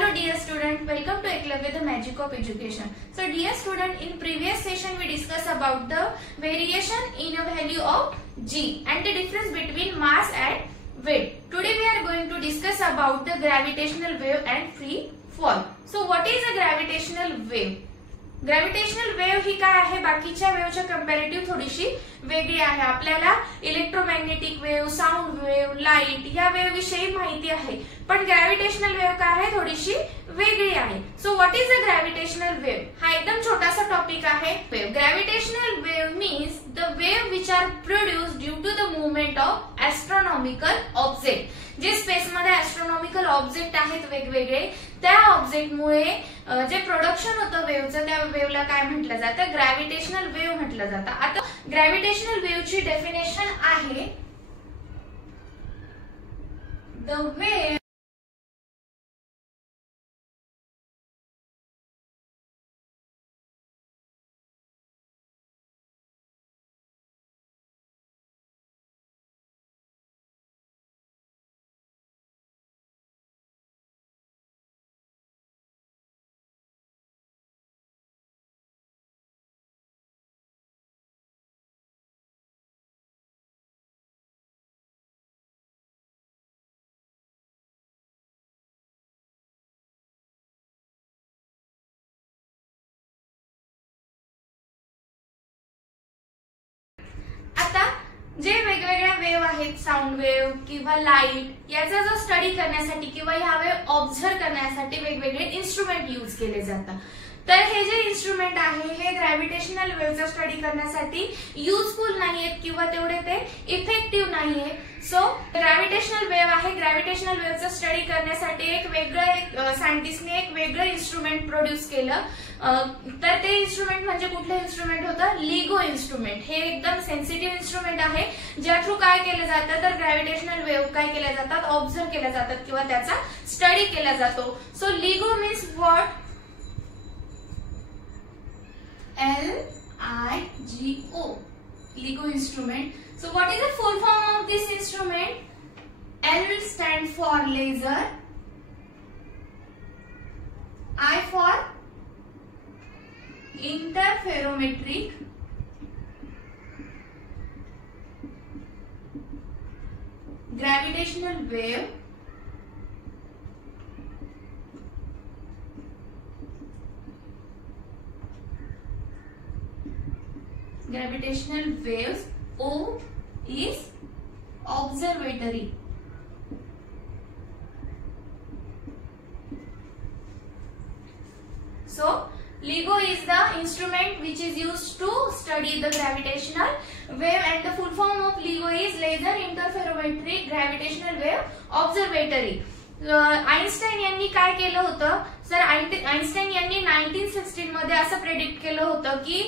Hello dear student, welcome to Eklavya the Magic of Education. So dear student, in previous session we discussed about the variation in a value of G and the difference between mass and weight. Today we are going to discuss about the gravitational wave and free fall. So what is a gravitational wave? Gravitational wave ही काय आहे, बाकीच्या वेव्हच्या comparative थोडीशी वेगळी आहे. आपल्याला electromagnetic wave, sound wave, light या वेव्ह विषयी माहिती आहे, पण ग्रॅव्हिटेशनल वेव्ह काय आहे, थोडीशी वेगळी आहे. So what is a gravitational wave? हा एकदम छोटासा टॉपिक आहे. Gravitational wave means the wave which are produced due to the movement of astronomical object. जे स्पेसमध्ये ऍस्ट्रॉनॉमिकल ऑब्जेक्ट आहेत वेगवेगळे, त्या ऑब्जेक्टमुळे जे प्रोडक्शन होतं वेव्हचं, त्या वेव्हला काय म्हटलं जातं, ग्रॅव्हिटेशनल वेव्ह म्हटलं जातं. आता ग्रॅव्हिटेशनल वेव्हची डेफिनेशन आहे द वेव्ह जे वेगवेगळ्या वेव्ह आहेत, साऊंड वेव्ह किंवा लाईट, याचा जो स्टडी करण्यासाठी किंवा ह्या वेव्ह ऑब्झर्व करण्यासाठी वेगवेगळे इन्स्ट्रुमेंट यूज केले जातात. तर हे जे इन्स्ट्रुमेंट आहे हे ग्रॅव्हिटेशनल वेव्हचा स्टडी करण्यासाठी युजफुल नाहीयेत किंवा तेवढे ते इफेक्टिव्ह नाहीये. सो ग्रॅव्हिटेशनल वेव्ह आहे, ग्रॅव्हिटेशनल वेव्हचा स्टडी करण्यासाठी एक वेगळं सायंटिस्टने एक वेगळं इन्स्ट्रुमेंट प्रोड्यूस केलं. तर ते इन्स्ट्रुमेंट म्हणजे कुठलं इन्स्ट्रुमेंट होतं, लिगो इन्स्ट्रुमेंट. हे एकदम सेन्सिटिव्ह इन्स्ट्रुमेंट आहे, ज्या थ्रू काय केलं जातं, तर ग्रॅव्हिटेशनल वेव्ह काय केल्या जातात, ऑब्झर्व केल्या जातात किंवा त्याचा स्टडी केला जातो. So लिगो means what, LIGO, LIGO instrument. So what is the full form of this instrument? L will stand for laser, I for interferometric, gravitational wave, gravitational waves. O is observatory. So LIGO is the instrument which is used to study the gravitational wave and the full form of LIGO is laser interferometric gravitational wave observatory. Einstein यांनी काय केलं होतं, sir Einstein यांनी 1916 मध्ये असं predict केलं होतं की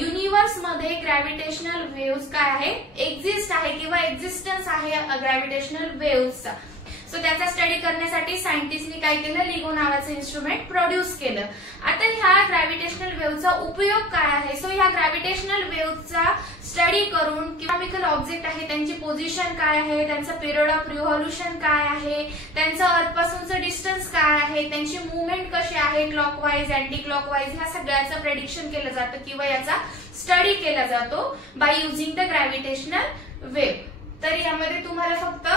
युनिव्हर्स मध्ये ग्रॅव्हिटेशनल वेव्स काय आहे, एक्झिस्ट आहे किंवा एक्झिस्टन्स आहे ग्रॅव्हिटेशनल वेव्सचा. सो त्याचा स्टडी करण्यासाठी सायंटिस्टनी काय केलं, लिगो नावाचं इन्स्ट्रुमेंट प्रोड्यूस केलं. आता ह्या ग्रॅव्हिटेशनल वेव्हचा उपयोग काय आहे, सो ह्या ग्रॅव्हिटेशनल वेव्हचा स्टडी करून केमिकल ऑब्जेक्ट आहे त्यांची पोझिशन काय आहे, त्यांचा पिरियड ऑफ रिव्हॉल्युशन काय आहे, त्यांचं अर्थपासूनचं डिस्टन्स काय आहे, त्यांची मुवमेंट कशी आहे, क्लॉकवाईज अँटी क्लॉकवाईज, ह्या सगळ्याचं प्रेडिक्शन केलं जातं किंवा याचा स्टडी केला जातो by using the gravitational wave. तर यामध्ये तुम्हाला फक्त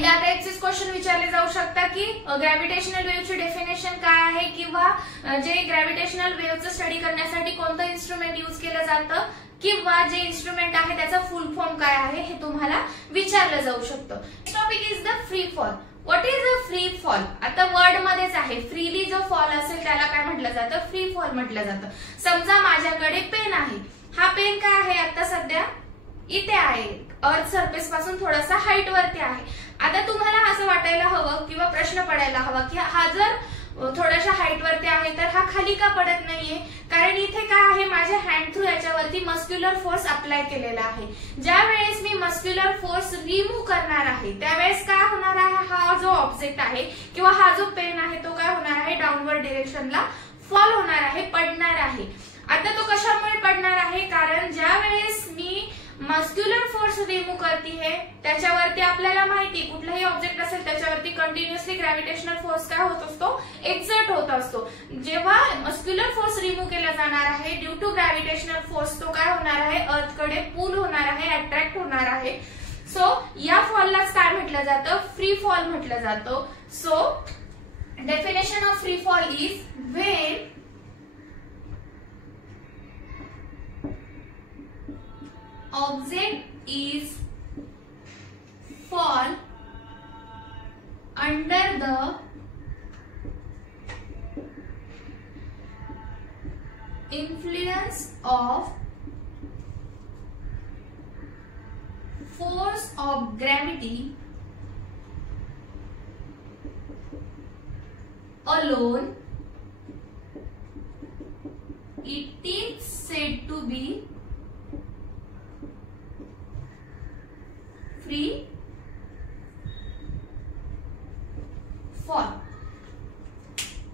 या टाइपचे क्वेश्चन विचारले जाऊ शकतात की ग्रॅव्हिटेशनल वेव्हची डेफिनेशन काय आहे किंवा जे ग्रॅव्हिटेशनल वेव्हचं स्टडी करण्यासाठी कोणतं इन्स्ट्रुमेंट यूज केलं जातं किंवा जे इन्स्ट्रुमेंट आहे त्याचा फुल फॉर्म काय आहे हे तुम्हाला विचारलं जाऊ शकतं. Topic is the free fall. What is a free fall? आता वर्ड मध्येच आहे, फ्रीली जो फॉल असेल त्याला काय म्हटलं जातं, फ्री फॉल म्हटलं जातं. समजा माझ्याकडे पेन आहे, हा पेन काय आहे आता सध्या इथे आहे, अर्थ सरफेस पासून थोडासा हाईट वरती आहे. आता तुम्हाला असं वाटायला हवं किंवा प्रश्न पडायला हवा की हा जर थोड्याशा हाईट वरती आहे तर हा खाली का पडत नाहीये, कारण इथे काय आहे, माझ्या हँड थ्रू याच्यावरती मस्क्युलर फोर्स अप्लाय केलेला आहे. ज्या वेळेस मी मस्क्युलर फोर्स रिमूव्ह करणार आहे त्यावेळेस काय होणार आहे, हा जो ऑब्जेक्ट आहे किंवा हा जो पेन आहे तो काय होणार आहे, डाऊनवर्ड डिरेक्शनला फॉल होणार आहे, पडणार आहे. आता तो कशामुळे पडणार आहे, कारण ज्या वेळेस मी मस्क्युलर फोर्स रिमूव्ह करती है, त्याच्यावरती आपल्याला माहिती कुठलाही ऑब्जेक्ट असेल त्याच्यावरती कंटिन्युअसली ग्रॅव्हिटेशनल फोर्स काय होत असतो, एक्झर्ट होत असतो. जेव्हा मस्क्युलर फोर्स रिमूव्ह केला जाणार आहे ड्यू टू ग्रॅव्हिटेशनल फोर्स, तो काय होणार आहे, अर्थकडे पुल होणार आहे, अट्रॅक्ट होणार आहे. सो या फॉललाच काय म्हटलं जातं, फ्री फॉल म्हटलं जातं. So definition of free fall is when object is fall under the influence of force of gravity alone, it is said to be free fall.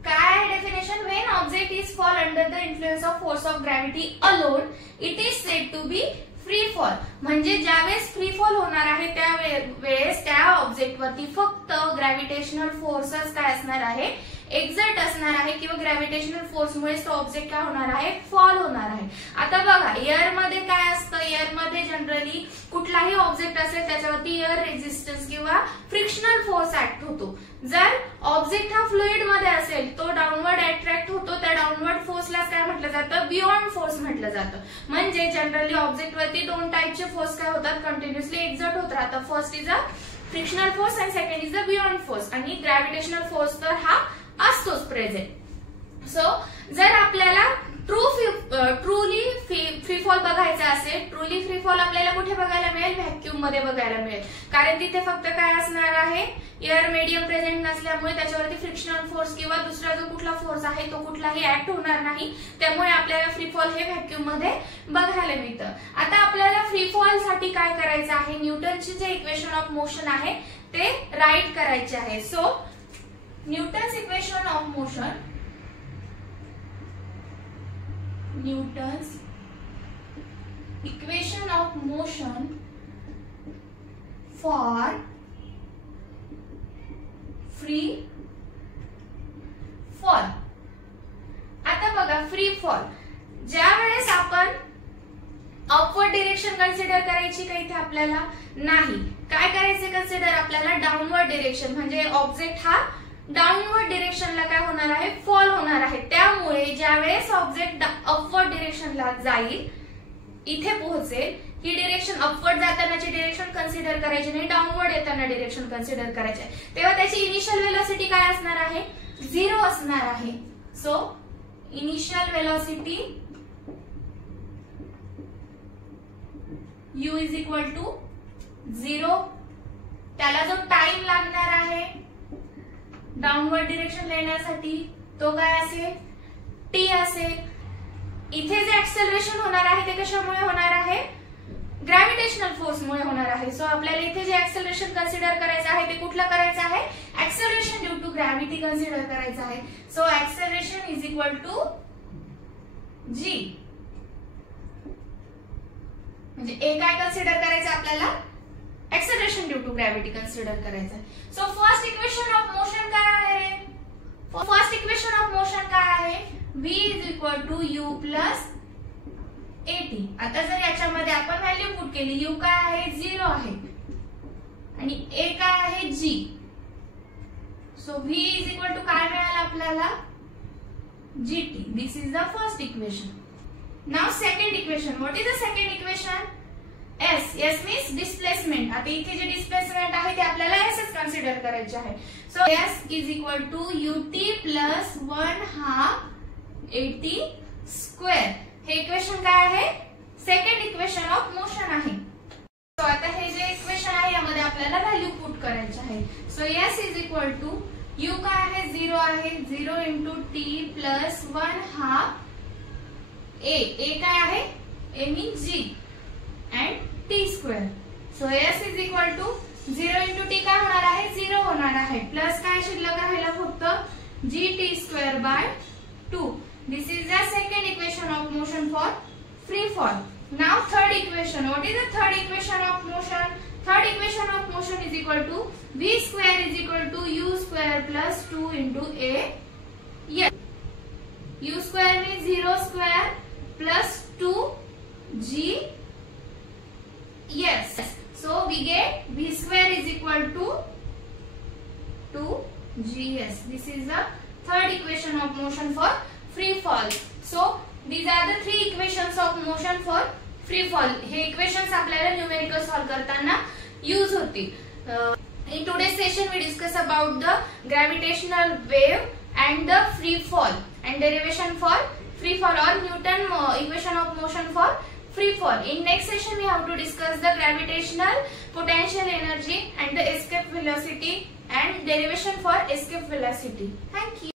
काय definition, when object is fall under the influence of force of gravity alone it is said to be free fall. म्हणजे ज्यावेळेस free fall होणार आहे त्यावेळेस त्या object वरती फक्त gravitational फोर्सच काय असणार आहे, एक्झर्ट असणार आहे, किंवा ग्रॅव्हिटेशनल फोर्समुळे तो ऑब्जेक्ट काय होणार आहे, फॉल होणार आहे. आता बघा एअर मध्ये काय असतं, एअर मध्ये जनरली कुठलाही ऑब्जेक्ट असेल त्याच्यावरती एअर रेझिस्टन्स किंवा फ्रिक्शनल फोर्स ऍक्ट होतो. जर ऑब्जेक्ट हा फ्लुइड मध्ये असेल तो डाऊनवर्ड अट्रॅक्ट होतो, त्या डाऊनवर्ड फोर्सला काय म्हटलं जातं, बियॉन्ड फोर्स म्हटलं जातं. म्हणजे जनरली ऑब्जेक्ट वरती दोन टाईपचे फोर्स काय होतात, कंटिन्युअसली एक्झर्ट होत राहतात. First is a frictional force and second is the beyond force. आणि ग्रॅव्हिटेशनल फोर्स तर हा असतोच प्रेझेंट. सो जर आपल्याला ट्रूली फ्री फॉल बघायचा असेल, ट्रूली फ्री फॉल आपल्याला कुठे बघायला मिळेल, व्हॅक्यूम मध्ये बघायला मिळेल. कारण तिथे फक्त काय असणार आहे, एअर मीडियम प्रेझेंट नसल्यामुळे त्याच्यावरती फ्रिक्शनल फोर्स किंवा दुसरा जो कुठला फोर्स आहे तो कुठलाही ऍक्ट होणार नाही. त्यामुळे आपल्याला फ्री फॉल हे व्हॅक्यूम मध्ये बघायला मिळतं. आता आपल्याला फ्री फॉल साठी काय करायचं आहे, न्यूटनचे जे इक्वेशन ऑफ मोशन आहे ते राईट करायचे आहे. So Newton's equation of motion, Newton's equation of motion for free fall. आता बघा फ्री फॉल ज्या वेळेस आपण अपवर्ड डिरेक्शन कन्सिडर करायची का इथे आपल्याला नाही, काय करायचे कन्सिडर, आपल्याला डाऊनवर्ड डिरेक्शन. म्हणजे ऑब्जेक्ट हा डाऊनवर्ड डिरेक्शनला काय होणार आहे, फॉल होणार आहे. त्यामुळे ज्यावेळेस ऑब्जेक्ट अपवर्ड डिरेक्शनला जाईल, इथे पोहोचेल, ही डिरेक्शन अपवर्ड जातानाची डिरेक्शन कन्सिडर करायची नाही, डाऊनवर्ड येताना डिरेक्शन कन्सिडर करायची आहे. तेव्हा त्याची इनिशियल वेलोसिटी काय असणार आहे, 0 असणार आहे. So initial velocity u is equal to 0. त्याला जो टाइम लागणार आहे डाऊनवर्ड डिरेक्शन येण्यासाठी तो काय असेल, t असेल. इथे जे ऍक्सेलरेशन होणार आहे ते कशामुळे होणार आहे, ग्रॅव्हिटेशनल फोर्समुळे होणार आहे. सो आपल्याला इथे जे ऍक्सेलरेशन कन्सिडर करायचं आहे ते कुठलं करायचं आहे, acceleration due to gravity consider करायचं आहे. So acceleration is equal to g. म्हणजे ए काय कन्सिडर करायचं आपल्याला, acceleration due to gravity consider करायचं आहे. So first equation of motion काय आहे, फर्स्ट इक्वेशन ऑफ मोशन काय आहे, v is equal to u plus at. आता जर याच्यामध्ये आपण व्हॅल्यू पुट केली, u काय आहे 0 आहे आणि a काय आहे g. So v is equal to काय मिळालं आपल्याला, gt. This is the first equation. Now second equation, what is the second equation, s. s means displacement. आता इथे जे डिस्प्लेसमेंट आहे ते आपल्याला sच कन्सिडर करायचे आहे. So s is equal to ut plus 1/2 at square. हे इक्वेशन काय आहे, सेकंड इक्वेशन ऑफ मोशन आहे. सो आता हे जे इक्वेशन आहे यामध्ये आपल्याला व्हॅल्यू पुट करायची आहे. So s is equal to u काय आहे 0 आहे, 0 into t plus 1/2 a. a काय आहे, a means g and t square. So s is equal to 0 into t काय होणार आहे, 0 होणार आहे, प्लस काय शिल्लक राहिला फक्त gt square by 2. This is the second equation of motion for free fall. Now third equation. What is the third equation of motion? Third equation of motion is equal to v square is equal to u square plus 2 into a. Yes. U square means 0 square plus 2g. Yes. So we get v square is equal to 2gs. This is the third equation of motion for free fall. So these are the three equations of motion for free fall. हे equations आपल्याला numerical solve करताना use होती. In today's session we discuss about the gravitational wave and the free fall and derivation for free fall or Newton equation of motion for free fall. In next session we have to discuss the gravitational potential energy and the escape velocity and derivation for escape velocity. Thank you.